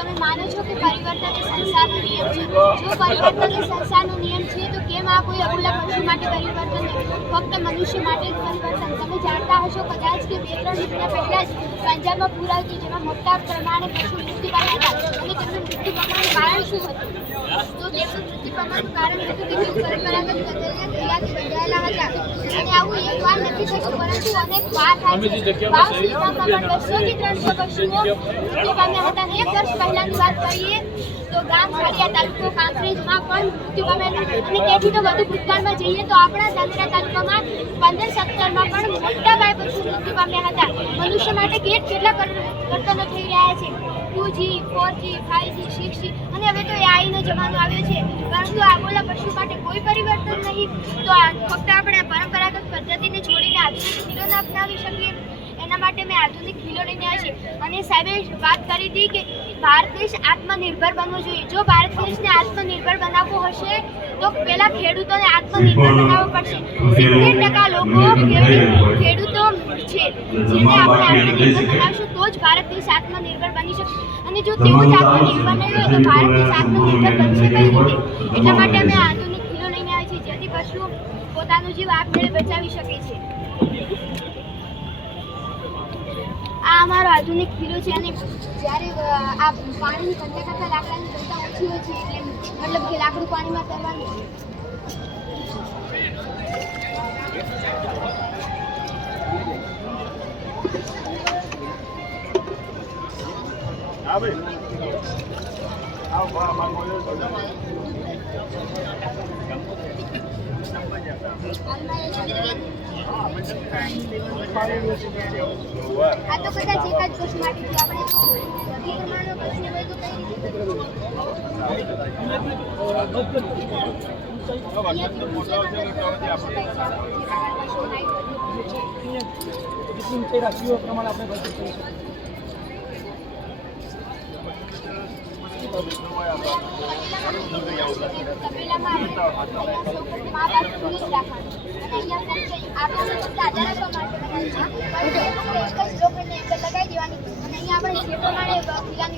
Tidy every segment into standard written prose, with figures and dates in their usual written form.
તમે માનો છો કે પરિવર્તન એ સંસારનો નિયમ છે? જો પરિવર્તન એ સંસારનો નિયમ છે તો કેમ આ કોઈ અબોલા પશુ માટે પરિવર્તન નહીં, ફક્ત મનુષ્ય માટે જ પરિવર્તન? તમે જાણતા હશો કદાચ કે 2-3 મહિના પહેલા જ પંજાબમાં પૂર આવ્યું જેમાં મોટા પ્રમાણે પશુ મૃત્યુ પામ્યા હતા. અને તેમનું મૃત્યુ પામવાનું કારણ શું હતું? તો તેમનું મૃત્યુ પામવાનું કારણ હતું કે તેઓ પરંપરાગત પદ્ધતિના દરિયાથી બંધાયેલા હતા. અને આવું એક વાર નથી થતું, પરંતુ અનેક વાર થાય છે. વાવ સિસ્ટમમાં 200 થી 300 પશુઓ મૃત્યુ પામ્યા હતા. અને 1 વર્ષ પહેલાની વાત કરીએ તો ગામ ખાડિયા તાલુકો કાંકરેજમાં પણ મૃત્યુ પામ્યા હતા. અને તેથી તો વધુ ભૂતકાળમાં જઈએ તો આપણા ધાનેરા તાલુકામાં 15-17માં પણ મોટા પાયે પશુ મૃત્યુ પામ્યા હતા. મનુષ્ય માટે કેટલા વર્તનો થઈ રહ્યા છે? 2G, 4G, 5G, 6G અને હવે તો AI નો જમાનો આવ્યો છે. પરંતુ આબોલા પશુ માટે કોઈ પરિવર્તન નહીં. તો ફક્ત આપણે પરંપરાગત પદ્ધતિને છોડીને આધુનિક ખીલોને અપનાવી શકીએ. એના માટે મેં આધુનિક ખીલો લઈને આવી છે. અને સાહેબે વાત કરી હતી કે ભારત દેશ આત્મનિર્ભર બનવો જોઈએ. જો ભારત દેશને આત્મનિર્ભર બનાવવો હશે તો પહેલા ખેડૂતોને આત્મનિર્ભર બનાવવો પડશે. 70% લોકો ખેડૂતો છે. જેને આપણે આત્મનિર્ભર બનાવશું તો જ ભારત દેશ આત્મનિર્ભર બની શકશે. અને જો તેઓ જ આત્મનિર્ભર નહીં હોય તો ભારત દેશ આત્મનિર્ભર બનશે કઈ રીતે? એટલા માટે અમે આધુનિક ખીલો લઈને આવી છે જેથી પશુઓ પોતાનો જીવ આપમેળે બચાવી શકે છે. આ અમારો આધુનિક ખીલો છે. અને જ્યારે આ પાણીની ઠંડકતા લાકડાની ઘનતા ઓછી હોય છે એટલે મતલબ કે લાકડું પાણીમાં તરવાનું આ તો કદાચ એક જ પશુ માટે છે. આપણે બધી પ્રમાણનો પશુ હોય તો કઈ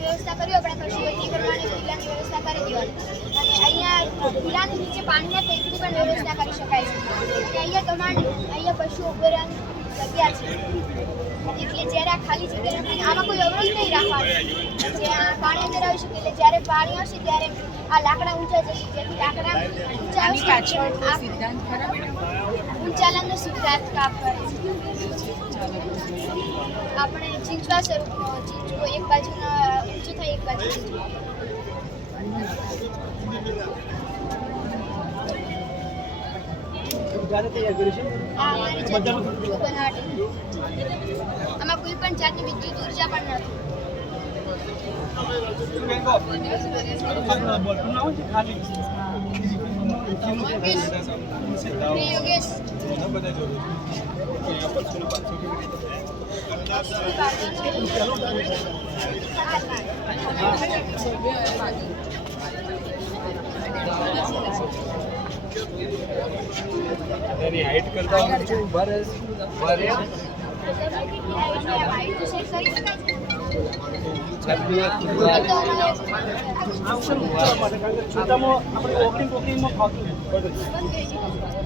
વ્યવસ્થા કરી આપણે પશુઓ તે પ્રમાણે ખીલાની વ્યવસ્થા કરી દેવાની. અને અહીંયા ખીલાની નીચે પાણીના ટેન્કની પણ વ્યવસ્થા કરી શકાય છે. અને અહીંયા પશુઓ ઉભો રહેવાની જગ્યા છે. એટલે જ્યારે આ ખાલી જગ્યા રાખીને આમાં કોઈ અવરોધ નહીં રાખવાનો. જ્યાં પાણી અંદર આવી શકે એટલે જ્યારે પાણી આવશે ત્યારે આ લાકડા ઊંચા જશે. જેથી લાકડા ઊંચા આવશે ઊંચાલાનો સિદ્ધાંત કાપ કરે છે. આપણે ચીંચવા સ્વરૂપનો ચીંચવો એક બાજુના ઊંચું થાય એક બાજુ આમાં કોઈ પણ જાતની વિદ્યુત ઉર્જા પણ નથી. યોગેશ તેની હાઈટ કરતા ઉભા રહે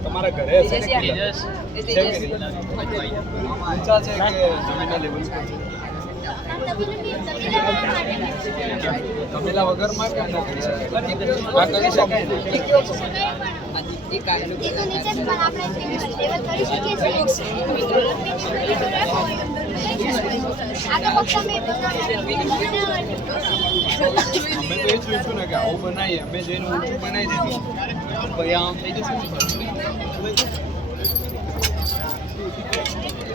તમારા ઘરે ઊંચા છે કે જમીનના લેવલ પર તબેલા વગરમાં કે ના કરી શકાય? આ કરી શકાય ને. એ તો નીચે જ પણ આપણે લેવલ કરી શકીએ છીએ. આ તો ફક્ત અમે અમે તો એ જ જોઈશું ને કે આવું બનાવીએ અમે જઈને ઊંચું બનાવી દીધું પછી આમ થઈ જશે ને.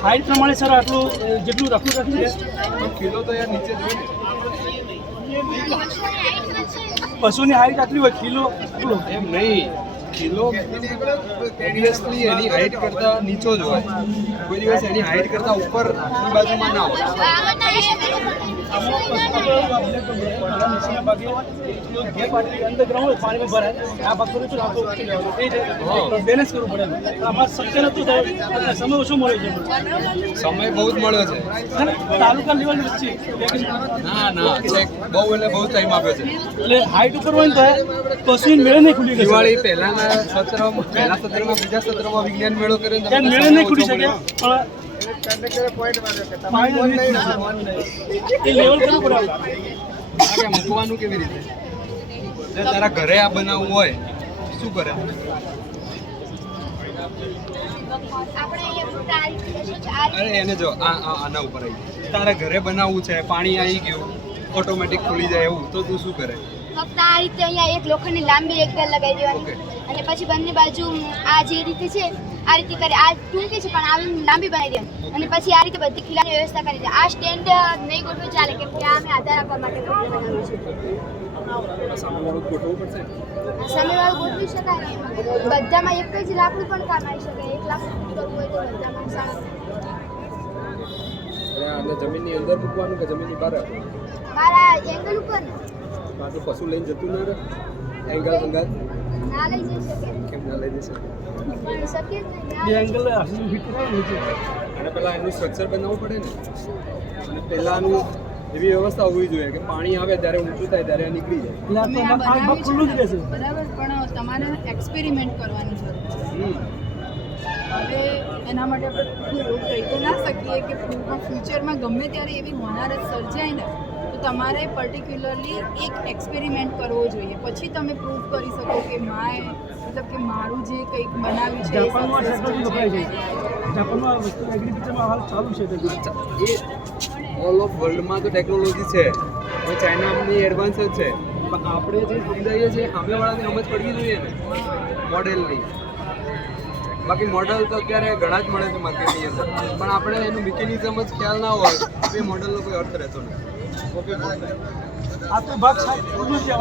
હાઈટ પ્રમાણે સર આટલું જેટલું રાખ્યું છે તો કિલો તો યાર નીચે જ હોય ને. પશુની હાઈટ આટલી હોય કિલો આટલું એમ નહીં કિલો ઓબ્વિયસલી એની હાઈટ કરતા નીચો જ હોય. કોઈ દિવસ એની હાઈટ કરતા ઉપર બાજુમાં ના હોય. અંડરગ્રાઉન્ડ પાણીમાં ભરાય આ ભાગ થોડું બેલેન્સ કરવું પડે અમારે શક્ય નતું થાય સમય ઓછો મળે છે સમય બહુ જ મળ્યો છે. તાલુકા લેવલ વચ્ચે ના ના છે બહુ એટલે બહુ ટાઈમ આપ્યો છે. એટલે હાઈટ ઉપર હોય ને તો કશું મેળે નહીં ખુલી ગઈ દિવાળી પહેલા સત્રમાં બીજા સત્રમાં વિજ્ઞાન મેળો કર્યો ને ત્યાં તમે મેળે નહીં ખુલી શકે એ લેવલ કરવું પડે આ મૂકવાનું કેવી રીતે? જો તારા ઘરે આ બનાવવું હોય શું કરે? અરે એને જો આના ઉપર આવી ગયું. તારા ઘરે બનાવવું છે, પાણી આવી ગયું, ઓટોમેટિક ખુલી જાય એવું, તો તું શું કરે? ફક્ત આ રીતે અહીંયા એક લોખંડની લાંબી એક બેલ લગાવી દેવાની અને પછી બંને બાજુ આ જે રીતે છે આ રીતે કરે. આ ટૂંકી છે પણ આવી લાંબી બનાવી દેવાની અને પછી આ રીતે બધી ખીલાની વ્યવસ્થા કરી દે. આ સ્ટેન્ડ નહીં ગોઠવે ચાલે કેમ કે આ અમે આધાર આપવા માટે બનાવ્યું છે. સામેવાળું ગોઠવવું પડશે. સામેવાળું ગોઠવી શકાય ને બધામાં એક જ લાકડું પણ કામ આવી શકે. એક લાકડું કરવું હોય તો બધામાં સારું. આને જમીનની અંદર મૂકવાનું કે જમીનની બહાર? મારા એંગલ ઉપર ને પાછું પશુ લઈને જતું ના રહે એંગલ બંગાલ ના લઈ જઈ શકે કેમ ના લઈ જશે? પણ શક્ય જ નહીં. બે એંગલ ફિટ થાય નીચે અને પહેલાં એનું સ્ટ્રક્ચર બનાવવું પડે ને. અને પહેલાંનું એવી વ્યવસ્થા હોવી જોઈએ કે પાણી આવે ત્યારે ઊંચું થાય ત્યારે આ નીકળી જાય. એટલે અમે આ બનાવ્યું છે બરાબર પણ તમારે એક્સપેરિમેન્ટ કરવાની જરૂર છે. હવે એના માટે આપણે એવું કહી તો ના શકીએ કે ફ્યુચરમાં ગમે ત્યારે એવી હોનારત સર્જાય ને તો તમારે પર્ટિક્યુલરલી એક એક્સપેરિમેન્ટ કરવો જોઈએ. પછી તમે પ્રૂવ કરી શકો કે મતલબ કે મારું જે કંઈક બનાવ્યું છે એ જાપાનમાં successful ટેકનોલોજી વપરાય છે છે. જાપાનમાં વસ્તુ એગ્રીકલ્ચરમાં હાલ ચાલુ છે એ ઓલ ઓફ વર્લ્ડમાં તો ટેકનોલોજી છે, હવે ચાઇનાની એડવાન્સ જ છે, પણ આપણે જે સમજાવીએ છીએ સામેવાળાને સમજ પડવી જોઈએ ને મોડેલની. બાકી મોડલ તો અત્યારે ઘણા જ મળે છે માર્કેટની અંદર, પણ આપણે એનું મિકેનિઝમ જ ખ્યાલ ના હોય તો એ મોડલનો કોઈ અર્થ રહેતો નથી. ઓકે આ તો ભાગ સાહેબ